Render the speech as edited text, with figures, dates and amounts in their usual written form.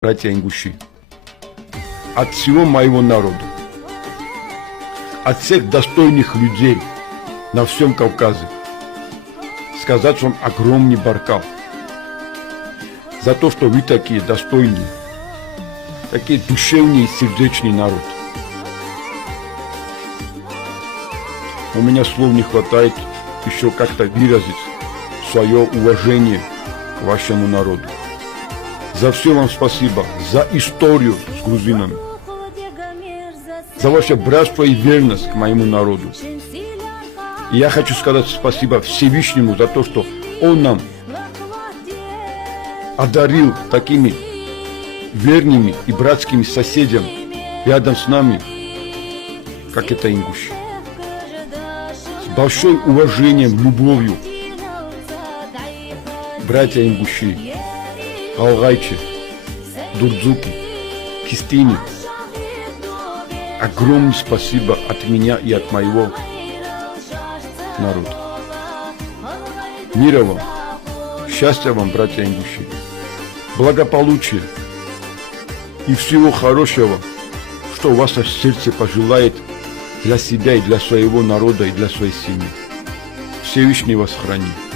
братья ингуши, от всего моего народа, от всех достойных людей на всем Кавказе, сказать вам огромный баркал за то, что вы такие достойные, такие душевные и сердечный народ. У меня слов не хватает еще как-то выразить свое уважение к вашему народу. За все вам спасибо, за историю с грузинами, за ваше братство и верность к моему народу. И я хочу сказать спасибо Всевышнему за то, что Он нам одарил такими верными и братскими соседями рядом с нами, как это ингуши. С большим уважением, любовью, братья ингуши, Алгайчи, Дурдзуки, Кистини, огромное спасибо от меня и от моего народа. Мира вам, счастья вам, братья ингуши, благополучия и всего хорошего, что ваше сердце пожелает для себя и для своего народа и для своей семьи. Всевышний вас хранит.